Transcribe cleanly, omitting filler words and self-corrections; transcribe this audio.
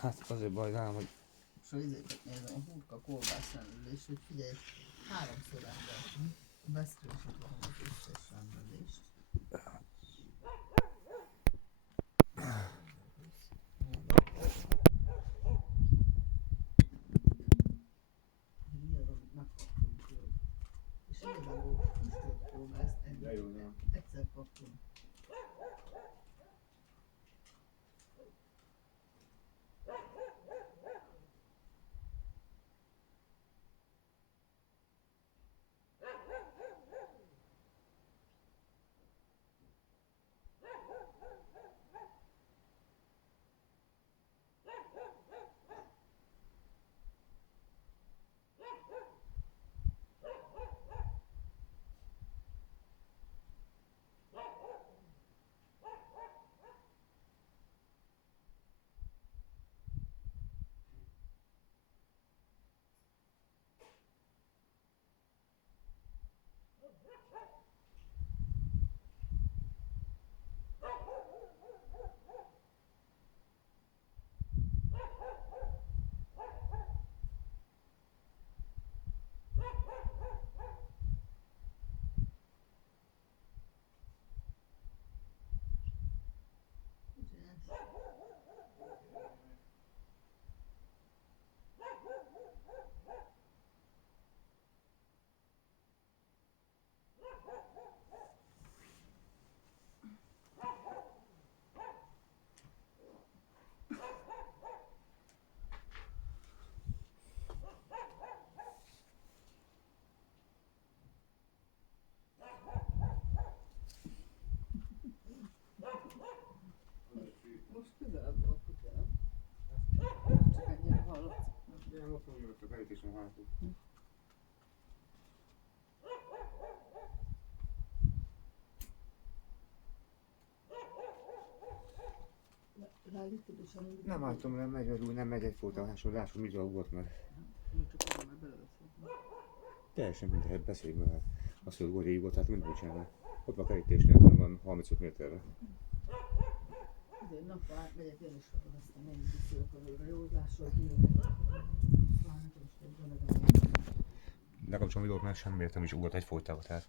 Hát azért baj nálam, hogy És ha izéket nézem, a hurka kolbász rendelés, hogy figyelj, 3-szor rendeltünk, beszkősítem az összes rendelést. Mi az, amit megkaptunk tőle? És igazából füstölt kolbászt egyszer kaptunk. Most közelebb van a kutya, nem? Csak ennyire hallatszik. nem ott van a kerítésen hátul. Rájötted és elindult? Nem álltam, nem megy egy folytatásról, lássuk, mit ugrott meg. Csak arra már beleveszünk. Teljesen mindegy, beszéljünk meg. Azt, hogy Góri hívott, hát mindent csinálni. Ott van a kerítésnél, aztán van 35 méterre. Azért napra átmegyek én is fel, aztán menjünk vissza a rajózásról, mindent. Nekem is egy Nekem sem videót, mert semmi értem is ugrott egy folytával, tehát